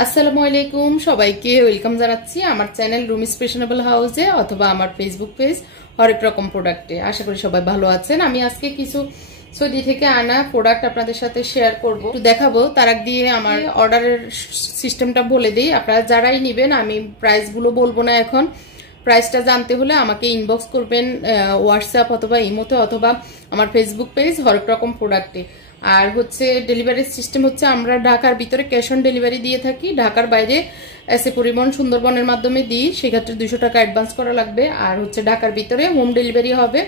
আসসালামু আলাইকুম সবাইকে ওয়েলকাম জানাচ্ছি আমার চ্যানেল রুমিস ফ্যাশনেবল হাউসে অথবা আমার ফেসবুক পেজ হরেক রকম প্রোডাক্টে। আশা করি সবাই ভালো আছেন। আমি আজকে কিছু সৌদি থেকে আনা প্রোডাক্ট আপনাদের সাথে শেয়ার করব, একটু দেখাবো। তার আগে দিয়ে আমার অর্ডারের সিস্টেমটা বলে দিই। আপনারা যারাই নেবেন, আমি প্রাইসগুলো বলবো না এখন। প্রাইসটা জানতে হলে আমাকে ইনবক্স করবেন হোয়াটসঅ্যাপ অথবা ইমোতে অথবা আমার ফেসবুক পেজ হরেক রকম প্রোডাক্টে। আর হচ্ছে ডেলিভারি সিস্টেম হচ্ছে আমরা ঢাকার ভিতরে ক্যাশ অন ডেলিভারি দিয়ে থাকি, ঢাকার বাইরে এসে পরিবহন সুন্দরবনের মাধ্যমে দিই, সেক্ষেত্রে 200 টাকা অ্যাডভান্স করা লাগবে। আর হচ্ছে ঢাকার ভিতরে হোম ডেলিভারি হবে।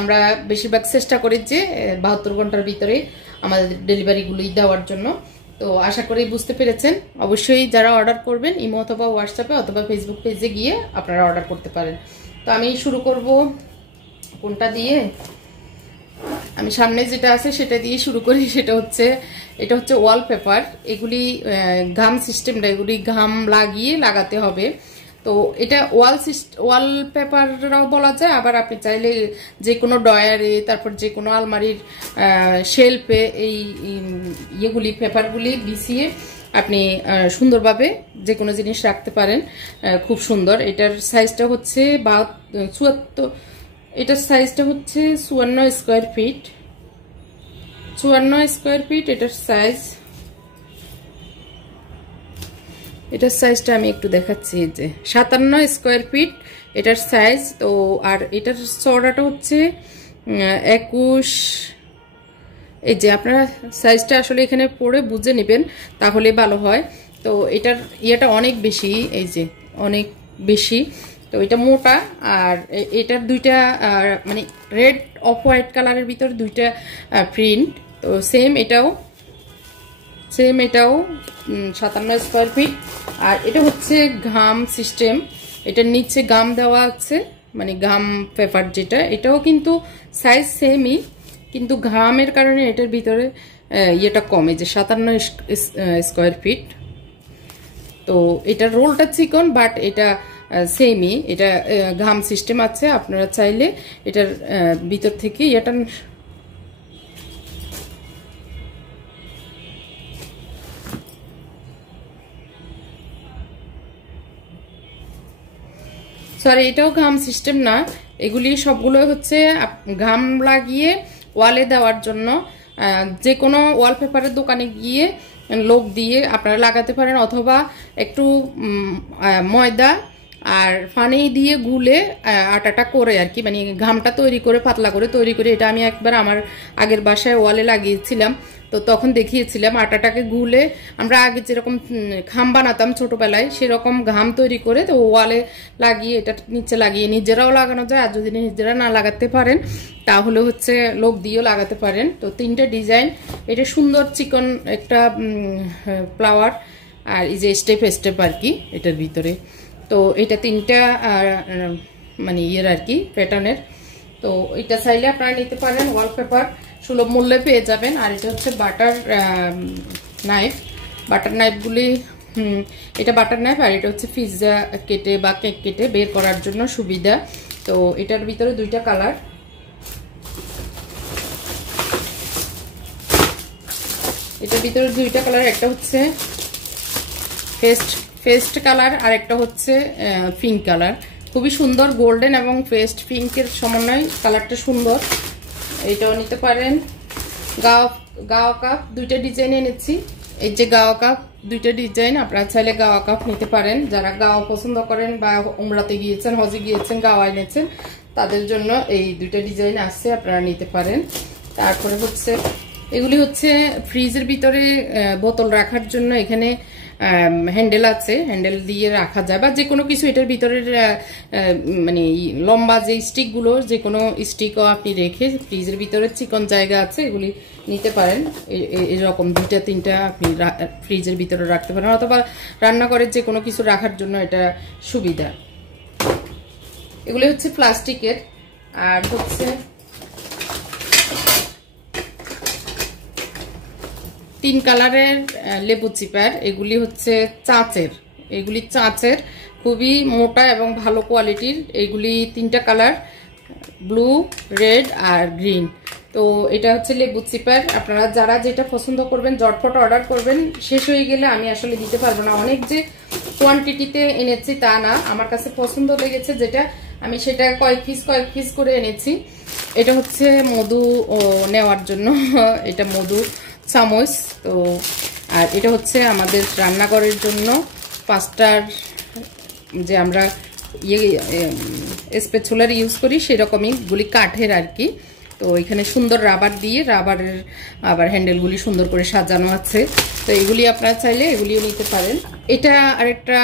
আমরা বেশিরভাগ চেষ্টা করি যে 72 ঘন্টার ভিতরে আমাদের ডেলিভারিগুলি দেওয়ার জন্য। তো আশা করি বুঝতে পেরেছেন। অবশ্যই যারা অর্ডার করবেন ইমো অথবা হোয়াটসঅ্যাপে অথবা ফেসবুক পেজে গিয়ে আপনারা অর্ডার করতে পারেন। তো আমি শুরু করব কোনটা দিয়ে। আমি সামনে যেটা আছে সেটা দিয়ে শুরু করি। এটা হচ্ছে ওয়ালপেপার। এগুলি ঘাম সিস্টেমটা, এগুলি ঘাম লাগিয়ে লাগাতে হবে। তো এটা ওয়ালপেপাররাও বলা যায়, আবার আপনি চাইলে যে কোনো ডয়ারে, তারপর যে কোনো আলমারির শেলফে এই ইয়েগুলি পেপারগুলি বিছিয়ে আপনি সুন্দরভাবে যে কোনো জিনিস রাখতে পারেন। খুব সুন্দর। এটার সাইজটা হচ্ছে 74, এটার সাইজটা হচ্ছে 54 স্কোয়ার ফিট। 54 স্কোয়ার ফিট এটার সাইজ। এটার সাইজটা আমি একটু দেখাচ্ছি, যে 57 স্কোয়ার ফিট এটার সাইজ। তো আর এটার চওড়াটা হচ্ছে 21। এই যে আপনারা সাইজটা আসলে এখানে পড়ে বুঝে নেবেন, তাহলে ভালো হয়। তো এটার ইয়েটা অনেক বেশি, এই যে অনেক বেশি। তো এটা মোটা। আর এটার দুইটা মানে রেড অফ হোয়াইট কালারের ভিতর দুইটা প্রিন্ট। তো সেম এটাও 57 স্কোয়ার ফিট। আর এটা হচ্ছে ঘাম সিস্টেম। এটার নিচে গাম দেওয়া আছে, মানে গাম পেপার যেটা, এটাও কিন্তু সাইজ সেমই, কিন্তু ঘামের কারণে এটার ভিতরে ইয়েটা কমে, যে 57 স্কোয়ার ফিট। তো এটার রোলটা চিকন, বাট এটা সেমই। এটা ঘাম সিস্টেম আছে। আপনারা চাইলে এটার ভিতর থেকে এটা এটাও ঘাম সিস্টেম না, এগুলি সবগুলো হচ্ছে ঘাম লাগিয়ে ওয়ালে দেওয়ার জন্য। যে কোনো ওয়ালপেপারের দোকানে গিয়ে লোক দিয়ে আপনারা লাগাতে পারেন, অথবা একটু ময়দা আর পানি দিয়ে গুলে আটাটা করে আর কি, মানে ঘামটা তৈরি করে পাতলা করে তৈরি করে। এটা আমি একবার আমার আগের বাসায় ওয়ালে লাগিয়েছিলাম, তো তখন দেখিয়েছিলাম। আটাটাকে গুলে আমরা আগে যেরকম ঘাম বানাতাম ছোটবেলায়, সেরকম ঘাম তৈরি করে তো ওয়ালে লাগিয়ে, এটা নিচে লাগিয়ে নিজেরাও লাগানো যায়। আর যদি নিজেরা না লাগাতে পারেন তাহলে হচ্ছে লোক দিয়েও লাগাতে পারেন। তো 3টে ডিজাইন। এটা সুন্দর চিকন একটা ফ্লাওয়ার, আর এই যে স্টেপ স্টেপ আর কি এটার ভিতরে। তো এটা 3টা মানে ইয়ের আর কি প্যাটার্নের। তো এটা চাইলে আপনারা নিতে পারেন। ওয়ালপেপার সুলভ মূল্যে পেয়ে যাবেন। আর এটা হচ্ছে বাটার নাইফ। বাটার নাইফগুলি এটা বাটার নাইফ, আর এটা হচ্ছে পিৎজা কেটে বা কেক কেটে বের করার জন্য সুবিধা। তো এটার ভিতরে 2টা কালার। এটার ভিতরে 2টা কালার, একটা হচ্ছে পেস্ট কালার আর একটা হচ্ছে পিঙ্ক কালার। খুবই সুন্দর, গোল্ডেন এবং পেস্ট পিঙ্কের সমন্বয়, কালারটা সুন্দর। এটাও নিতে পারেন। গাওয়া কাপ 2টা ডিজাইন এনেছি। এই যে গাওয়া কাপ 2টা ডিজাইন, আপনারা চাইলে গাওয়া কাপ নিতে পারেন। যারা গাওয়া পছন্দ করেন বা উমরাতে গিয়েছেন, হজে গিয়েছেন, গাওয়া এনেছেন, তাদের জন্য এই 2টা ডিজাইন আসছে, আপনারা নিতে পারেন। তারপরে হচ্ছে এগুলি হচ্ছে ফ্রিজের ভিতরে বোতল রাখার জন্য। এখানে হ্যান্ডেল আছে, হ্যান্ডেল দিয়ে রাখা যায়, বা যে কোনো কিছু এটার ভিতরে মানে লম্বা যে স্টিকগুলো, যে কোনো স্টিকও আপনি রেখে ফ্রিজের ভিতরে চিকন জায়গা আছে, এগুলি নিতে পারেন। এরকম 2টা 3টা আপনি ফ্রিজের ভিতরে রাখতে পারেন, অথবা রান্নাঘরের যে কোনো কিছু রাখার জন্য এটা সুবিধা। এগুলি হচ্ছে প্লাস্টিকের। আর হচ্ছে 3 কালারের লেবু চিপার। এগুলি হচ্ছে চাঁচের, খুবই মোটা এবং ভালো কোয়ালিটির। এগুলি 3টা কালার। ব্লু, রেড আর গ্রিন। তো এটা হচ্ছে লেবু চিপার। আপনারা যারা যেটা পছন্দ করবেন ঝটপট অর্ডার করবেন, শেষ হয়ে গেলে আমি আসলে দিতে পারবো না। অনেক যে কোয়ান্টিটিতে এনেছি তা না, আমার কাছে পছন্দ লেগেছে যেটা আমি সেটা কয়েক পিস করে এনেছি। এটা হচ্ছে মধু নেওয়ার জন্য, এটা মধু চামচ। তো আর এটা হচ্ছে আমাদের রান্নাঘরের জন্য পাস্তার যে আমরা স্প্যাচুলার ইউজ করি সেরকমই, গুলি কাঠের আর কি। তো এখানে সুন্দর রাবার দিয়ে, রাবারের আবার হ্যান্ডেলগুলি সুন্দর করে সাজানো আছে। তো এগুলি আপনারা চাইলে এগুলিও নিতে পারেন। এটা আরেকটা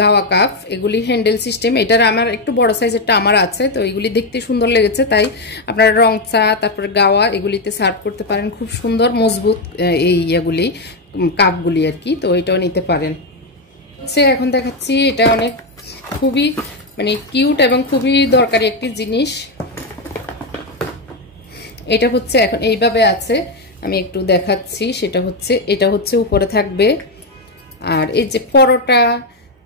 গাওয়া কাপ, এগুলি হ্যান্ডেল সিস্টেম। এটার আমার একটু বড় সাইজেরটা আমার আছে, তো এগুলি দেখতে সুন্দর লেগেছে, তাই আপনারা রং চা তারপরে গাওয়া এগুলিতে সার্ভ করতে পারেন। খুব সুন্দর মজবুত এই ইয়েগুলি, কাপগুলি আর কি। তো এটাও নিতে পারেন। এখন দেখাচ্ছি, এটা অনেক খুবই মানে কিউট এবং খুবই দরকারি একটি জিনিস। এটা হচ্ছে এখন এইভাবে আছে, আমি একটু দেখাচ্ছি। সেটা হচ্ছে, এটা হচ্ছে উপরে থাকবে। আর এই যে পরোটা,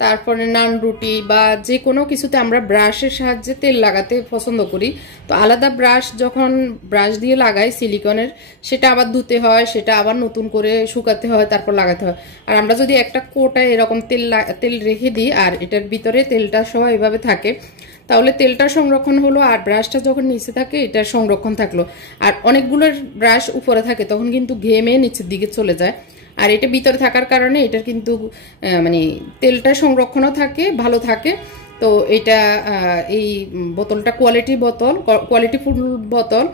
তারপরে নান রুটি বা যে কোনো কিছুতে আমরা ব্রাশের সাহায্যে তেল লাগাতে পছন্দ করি। তো আলাদা ব্রাশ যখন ব্রাশ দিয়ে লাগাই সিলিকনের, সেটা আবার ধুতে হয়, সেটা আবার নতুন করে শুকাতে হয়, তারপর লাগাতে হয়। আর আমরা যদি একটা কোটায় এরকম তেল রেখে দিই আর এটার ভিতরে তেলটা সহ এভাবে থাকে, তাহলে তেলটা সংরক্ষণ হলো আর ব্রাশটা যখন নিচে থাকে এটা সংরক্ষণ থাকলো। আর অনেকগুলো ব্রাশ উপরে থাকে তখন কিন্তু ঘেমে নিচের দিকে চলে যায়। আর এটা ভিতরে থাকার কারণে এটার কিন্তু মানে তেলটা সংরক্ষণও থাকে, ভালো থাকে। তো এটা এই বোতলটা কোয়ালিটিফুল বোতল।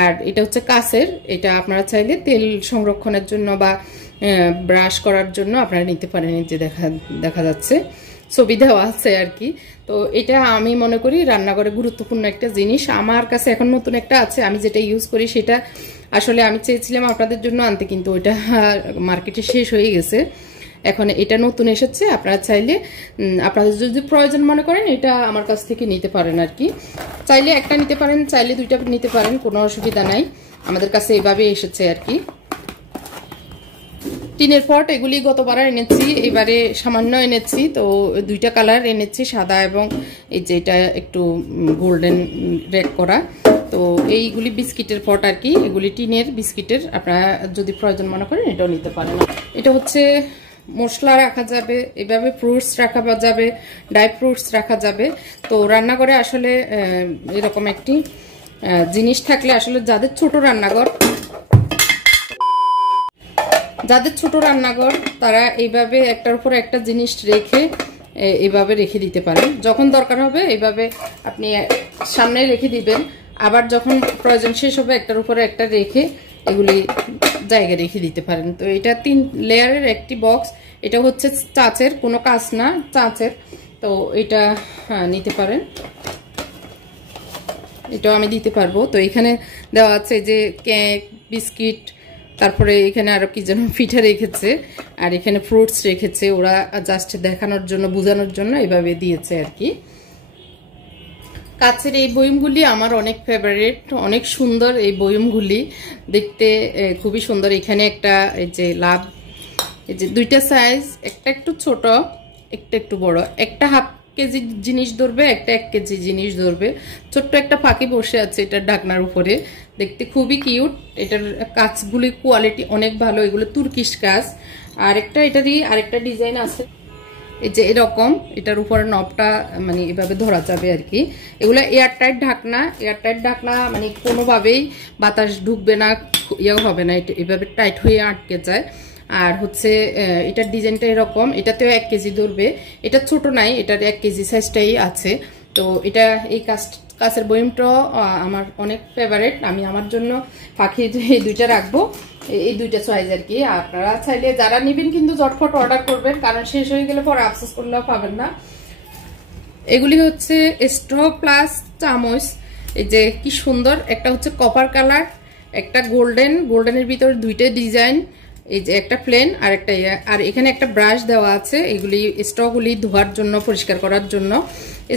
আর এটা হচ্ছে কাচের। এটা আপনারা চাইলে তেল সংরক্ষণের জন্য বা ব্রাশ করার জন্য আপনারা নিতে পারেন। যে দেখা যাচ্ছে ছবি দেওয়া আছে আর কি। তো এটা আমি মনে করি রান্নাঘরে গুরুত্বপূর্ণ একটা জিনিস। আমার কাছে এখন নতুন একটা আছে, আমি যেটা ইউজ করি সেটা আসলে আমি চেয়েছিলাম আপনাদের জন্য আনতে, কিন্তু ওইটা মার্কেটে শেষ হয়ে গেছে। এখন এটা নতুন এসেছে। আপনারা চাইলে আপনাদের যদি প্রয়োজন মনে করেন এটা আমার কাছ থেকে নিতে পারেন আর কি। চাইলে একটা নিতে পারেন, চাইলে দুইটা নিতে পারেন, কোনো অসুবিধা নাই। আমাদের কাছে এইভাবে এসেছে আর কি। টিনের পট এগুলি গতবার এনেছি, এবারে সামান্য এনেছি। তো দুইটা কালার এনেছি, সাদা এবং এই যে এটা একটু গোল্ডেন রেড করা। তো এইগুলি বিস্কিটের পট আর কি, এগুলি টিনের বিস্কিটের। আপনারা যদি প্রয়োজন মনে করেন এটাও নিতে পারেন। এটা হচ্ছে মশলা রাখা যাবে, এভাবে ফ্রুটস রাখা যাবে, ড্রাই ফ্রুটস রাখা যাবে। তো রান্নাঘরে আসলে এরকম একটি জিনিস থাকলে আসলে যাদের ছোট রান্নাঘর তারা এইভাবে একটার উপর একটা জিনিস রেখে এইভাবে রেখে দিতে পারেন। যখন দরকার হবে এইভাবে আপনি সামনে রেখে দিবেন, আবার যখন প্রয়োজন শেষ হবে একটার উপরে একটা রেখে এগুলি জায়গায় রেখে দিতে পারেন। তো এটা 3 লেয়ারের একটি বক্স। এটা হচ্ছে চাচের, কোনো কাজ না, চাচের। তো এটা নিতে পারেন, এটাও আমি দিতে পারবো। তো এখানে দেওয়া আছে যে কেক, বিস্কিট, তারপরে এখানে আরো কি যেন পিঠা রেখেছে, আর এখানে ফ্রুটস রেখেছে। ওরা জাস্ট দেখানোর জন্য, বোঝানোর জন্য এভাবে দিয়েছে আর কি। কাচের এই বয়মগুলি আমার অনেক ফেভারিট, অনেক সুন্দর এই বয়মগুলি দেখতে, খুবই সুন্দর। এখানে একটা এই যে লাভ, এই যে দুইটা সাইজ, একটা একটু ছোট, একটা একটু বড়। একটা হাফ কেজি জিনিস ধরবে, একটা 1 কেজি জিনিস ধরবে। ছোট্ট একটা পাখি বসে আছে এটার ঢাকনার উপরে, দেখতে খুবই কিউট। এটার কাজগুলি কোয়ালিটি অনেক ভালো, এগুলো তুর্কিশ কাজ। আর একটা এটারই আরেকটা ডিজাইন আছে, এই যে এরকম, এটার উপরে নবটা মানে এভাবে ধরা যাবে আর কি। এগুলো এয়ারটাইট ঢাকনা, মানে কোনোভাবেই বাতাস ঢুকবে না, ইয়েও হবে না, এটা এভাবে টাইট হয়ে আটকে যায়। আর হচ্ছে এটার ডিজাইনটা এরকম, এটাতেও 1 কেজি ধরবে। এটা ছোট নাই, এটার 1 কেজি সাইজটাই আছে। তো এটা এই কাচের বয়মটাও আমার অনেক ফেভারিট। আমি আমার জন্য পাখি এই দুইটা রাখবো, এই দুইটা চয়েস আর কি। আপনারা চাইলে যারা নেবেন কিন্তু ঝটফট অর্ডার করবেন, কারণ শেষ হয়ে গেলে পরে আফসোস করলেও পাবেন না। এগুলি হচ্ছে স্ট্র প্লাস চামচ। এই যে কি সুন্দর, একটা হচ্ছে কপার কালার, একটা গোল্ডেনের ভিতরে দুইটা ডিজাইন। এই যে একটা প্লেন আর একটা আর এখানে একটা ব্রাশ দেওয়া আছে এগুলি স্ট্রগুলি ধোয়ার জন্য, পরিষ্কার করার জন্য।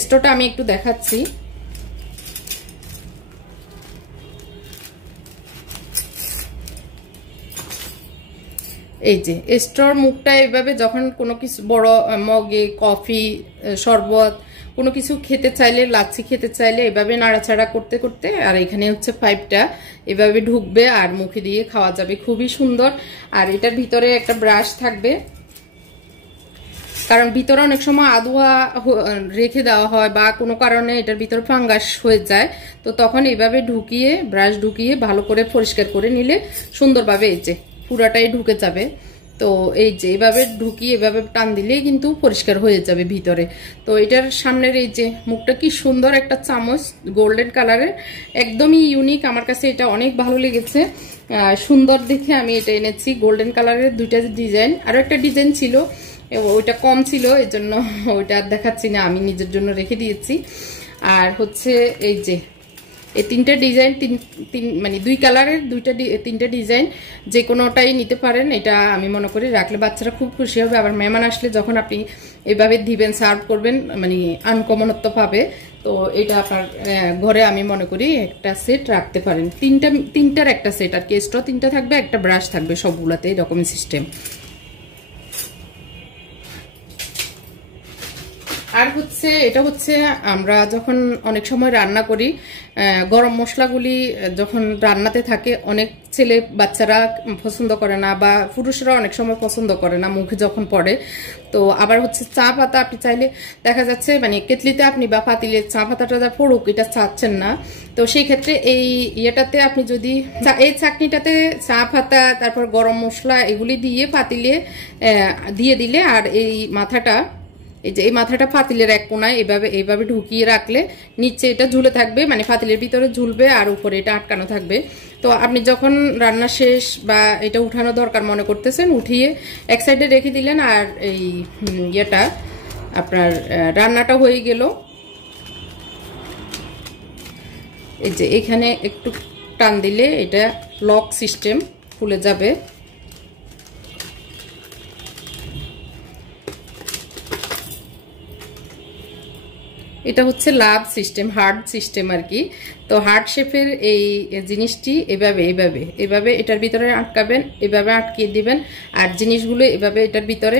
স্ট্রটা আমি একটু দেখাচ্ছি। এই যে স্ট্রর মুখটা এভাবে যখন কোনো কিছু বড় মগে কফি, শরবত, কোনো কিছু খেতে চাইলে, লাচ্ছি খেতে চাইলে এভাবে নাড়াচাড়া করতে করতে, আর এখানে হচ্ছে পাইপটা এভাবে ঢুকবে আর মুখে দিয়ে খাওয়া যাবে, খুবই সুন্দর। আর এটার ভিতরে একটা ব্রাশ থাকবে, কারণ ভিতরে অনেক সময় আদুয়া রেখে দেওয়া হয় বা কোনো কারণে এটার ভিতরে ফাঙ্গাস হয়ে যায়, তো তখন এইভাবে ঢুকিয়ে, ব্রাশ ঢুকিয়ে ভালো করে পরিষ্কার করে নিলে সুন্দরভাবে এই যে পুরাটাই ঢুকে যাবে। তো এই যে এভাবে ঢুকিয়ে এভাবে টান দিলেই কিন্তু পরিষ্কার হয়ে যাবে ভিতরে। তো এটার সামনের এই যে মুখটা কি সুন্দর, একটা চামচ গোল্ডেন কালারের, একদমই ইউনিক। আমার কাছে এটা অনেক ভালো লেগেছে, সুন্দর দেখে আমি এটা এনেছি। গোল্ডেন কালারের দুইটা ডিজাইন, আরও একটা ডিজাইন ছিল, ওইটা কম ছিল, এই জন্য ওইটা আর দেখাচ্ছি না, আমি নিজের জন্য রেখে দিয়েছি। আর হচ্ছে এই যে এই তিনটা ডিজাইন, মানে দুই কালারের তিনটা ডিজাইন, যে কোনোটাই নিতে পারেন। এটা আমি মনে করি রাখলে বাচ্চারা খুব খুশি হবে। আবার মেহমান আসলে যখন আপনি এভাবে দিবেন, সার্ভ করবেন, মানে আনকমনত্ব পাবে। তো এটা আপনার ঘরে আমি মনে করি একটা সেট রাখতে পারেন, তিনটার একটা সেট, আর কি স্ট্র তিনটা থাকবে, একটা ব্রাশ থাকবে সবগুলাতে, এরকমই সিস্টেম। আর হচ্ছে এটা হচ্ছে আমরা যখন অনেক সময় রান্না করি, গরম মশলাগুলি যখন রান্নাতে থাকে, অনেক ছেলে বাচ্চারা পছন্দ করে না বা পুরুষরা অনেক সময় পছন্দ করে না মুখে যখন পড়ে। তো আবার হচ্ছে চা পাতা, আপনি চাইলে দেখা যাচ্ছে মানে কেতলিতে আপনি বা পাতিলে চা পাতাটা যা পড়ুক, এটা চাচ্ছেন না, তো সেই ক্ষেত্রে এই ইয়েটাতে আপনি যদি এই চাটনিটাতে চা পাতা, তারপর গরম মশলা এগুলি দিয়ে পাতিলে দিয়ে দিলে, আর এই মাথাটা, এই যে এই মাথাটা পাতিলের এক কোনায় এইভাবে ঢুকিয়ে রাখলে নিচে এটা ঝুলে থাকবে, মানে পাতিলের ভিতরে ঝুলবে আর উপরে এটা আটকানো থাকবে। তো আপনি যখন রান্না শেষ বা এটা উঠানো দরকার মনে করতেছেন, উঠিয়ে এক সাইডে রেখে দিলেন, আর এই ইয়েটা আপনার রান্নাটা হয়ে গেল। এই যে এখানে একটু টান দিলে এটা লক সিস্টেম খুলে যাবে। এটা হচ্ছে লাভ সিস্টেম, হার্ড সিস্টেম আর কি। তো হার্ড শেপের এই জিনিসটি এভাবে এটার ভিতরে আটকাবেন, এভাবে আটকিয়ে দিবেন, আর জিনিসগুলো এভাবে এটার ভিতরে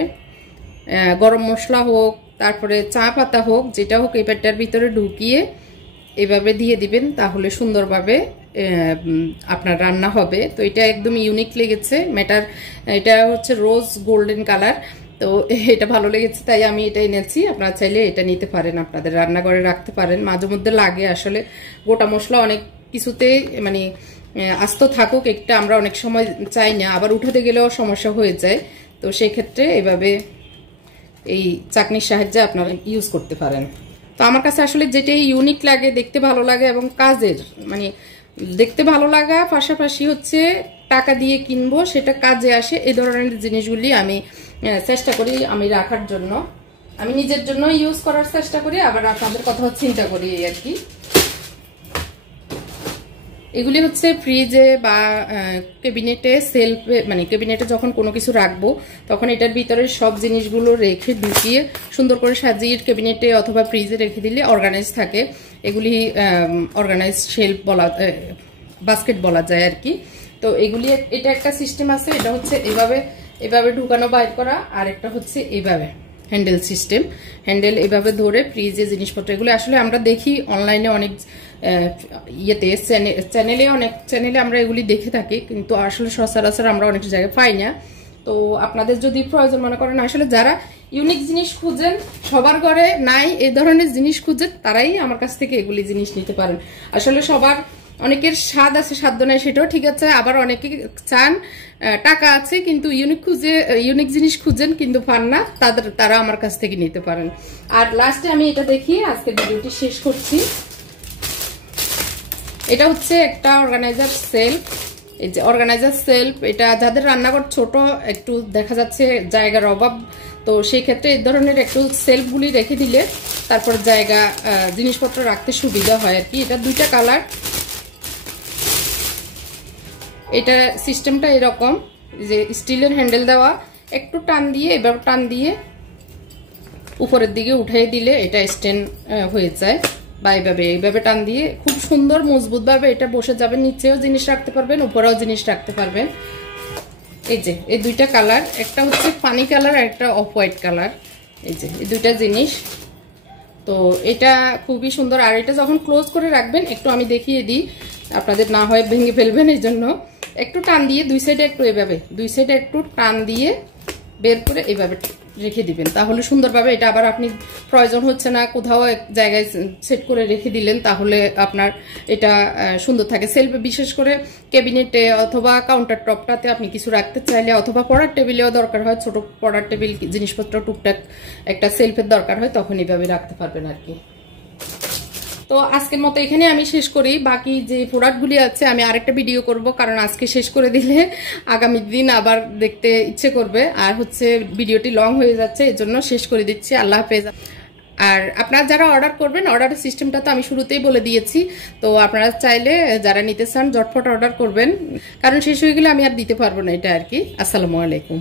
গরম মশলা হোক, তারপরে চা পাতা হোক, যেটা হোক এটার ভিতরে ঢুকিয়ে এভাবে দিয়ে দিবেন, তাহলে সুন্দরভাবে আপনার রান্না হবে। তো এটা একদম ইউনিক লেগেছে, এটা হচ্ছে রোজ গোল্ডেন কালার। তো এটা ভালো লেগেছে, তাই আমি এটা এনেছি। আপনারা চাইলে এটা নিতে পারেন, আপনাদের রান্নাঘরে রাখতে পারেন। মাঝে মধ্যে লাগে আসলে গোটা মশলা অনেক কিছুতে, মানে আস্ত থাকুক একটা, আমরা অনেক সময় চাই না, আবার উঠাতে গেলেও সমস্যা হয়ে যায়। তো সেই ক্ষেত্রে এভাবে এই চাকনির সাহায্যে আপনারা ইউজ করতে পারেন। তো আমার কাছে আসলে যেটাই ইউনিক লাগে, দেখতে ভালো লাগে এবং কাজের, মানে দেখতে ভালো লাগা পাশাপাশি হচ্ছে টাকা দিয়ে কিনবো, সেটা কাজে আসে, এই ধরনের জিনিসগুলি আমি চেষ্টা করি আমি রাখার জন্য, আমি নিজের জন্য ইউজ করার চেষ্টা করি, আবার আপনাদের কথাও চিন্তা করি আর কি। এগুলি হচ্ছে ফ্রিজে বা ক্যাবিনেটে, সেলফে, মানে ক্যাবিনেটে যখন কোনো কিছু রাখবো তখন এটার ভিতরে সব জিনিসগুলো রেখে ঢুকিয়ে সুন্দর করে সাজিয়ে ক্যাবিনেটে অথবা ফ্রিজে রেখে দিলে অর্গানাইজ থাকে। এগুলি অর্গানাইজ শেলফ বলা, বাস্কেট বলা যায় আর কি। তো এগুলি, এটা একটা সিস্টেম আছে, এটা হচ্ছে এভাবে ঢুকানো বাইর করা, আর একটা হচ্ছে এইভাবে হ্যান্ডেল সিস্টেম, হ্যান্ডেল এভাবে ধরে ফ্রিজে জিনিসপত্র, এগুলো আসলে আমরা দেখি অনলাইনে অনেক ইয়েতে, চ্যানেলে আমরা এগুলি দেখে থাকি, কিন্তু আসলে সচরাচর আমরা অনেক জায়গায় পাই না। তো আপনাদের যদি প্রয়োজন মনে করেন, আসলে যারা ইউনিক জিনিস খুঁজেন, সবার ঘরে নাই এই ধরনের জিনিস খুঁজেন, তারাই আমার কাছ থেকে এগুলি জিনিস নিতে পারেন। আসলে সবার, অনেকের স্বাদ আছে সাধ্য নাই, সেটাও ঠিক আছে, আবার অনেকে চান টাকা আছে কিন্তু ইউনিক জিনিস খুঁজেন কিন্তু পান না, তারা আমার কাছ থেকে নিতে পারেন। আর লাস্টে আমি এটা দেখিয়ে আজকে ভিডিওটি শেষ করছি। এটা হচ্ছে একটা অর্গানাইজার সেলফ। এই যে অর্গানাইজার সেলফ, এটা যাদের রান্নাঘর ছোট, একটু দেখা যাচ্ছে জায়গার অভাব, তো সেই ক্ষেত্রে এই ধরনের একটু সেলফগুলি রেখে দিলে তারপর জায়গা, জিনিসপত্র রাখতে সুবিধা হয় আর কি। এটা দুইটা কালার, এটা সিস্টেমটা এরকম যে স্টিলের হ্যান্ডেল দেওয়া, একটু টান দিয়ে, এবার টান দিয়ে উপরের দিকে উঠিয়ে দিলে এটা স্ট্যান্ড হয়ে যায়, বা এইভাবে টান দিয়ে খুব সুন্দর মজবুতভাবে এটা বসে যাবে, নিচেও জিনিস রাখতে পারবেন, উপরেও জিনিস রাখতে পারবেন। এই যে এই দুইটা কালার, একটা হচ্ছে পানি কালার আর একটা অফ হোয়াইট কালার, এই যে এই দুইটা জিনিস তো এটা খুবই সুন্দর। আর এটা যখন ক্লোজ করে রাখবেন, একটু আমি দেখিয়ে দিই, আপনাদের না হয় ভেঙে ফেলবেন, এই জন্য একটু টান দিয়ে দুই সাইডে একটু এভাবে দুই সাইডে একটু টান দিয়ে বের করে এভাবে রেখে দিবেন, তাহলে সুন্দরভাবে এটা আবার আপনি প্রয়োজন হচ্ছে না, কোথাও এক জায়গায় সেট করে রেখে দিলেন, তাহলে আপনার এটা সুন্দর থাকে। সেলফে বিশেষ করে ক্যাবিনেটে অথবা কাউন্টার টপটাতে আপনি কিছু রাখতে চাইলে, অথবা পড়ার টেবিলেও দরকার হয়, ছোট পড়ার টেবিল জিনিসপত্র টুকটাক একটা সেলফের দরকার হয়, তখন এইভাবে রাখতে পারবেন আর কি। তো আজকের মতো এখানে আমি শেষ করি। বাকি যে প্রোডাক্টগুলি আছে আমি আরেকটা ভিডিও করব, কারণ আজকে শেষ করে দিলে আগামী দিন আবার দেখতে ইচ্ছে করবে, আর হচ্ছে ভিডিওটি লং হয়ে যাচ্ছে, এর জন্য শেষ করে দিচ্ছি। আল্লাহ হাফেজ। আর আপনারা যারা অর্ডার করবেন, অর্ডারের সিস্টেমটা তো আমি শুরুতেই বলে দিয়েছি, তো আপনারা চাইলে যারা নিতে চান ঝটফট অর্ডার করবেন, কারণ শেষ হয়ে গেলে আমি আর দিতে পারবো না এটা আর কি। আসসালামু আলাইকুম।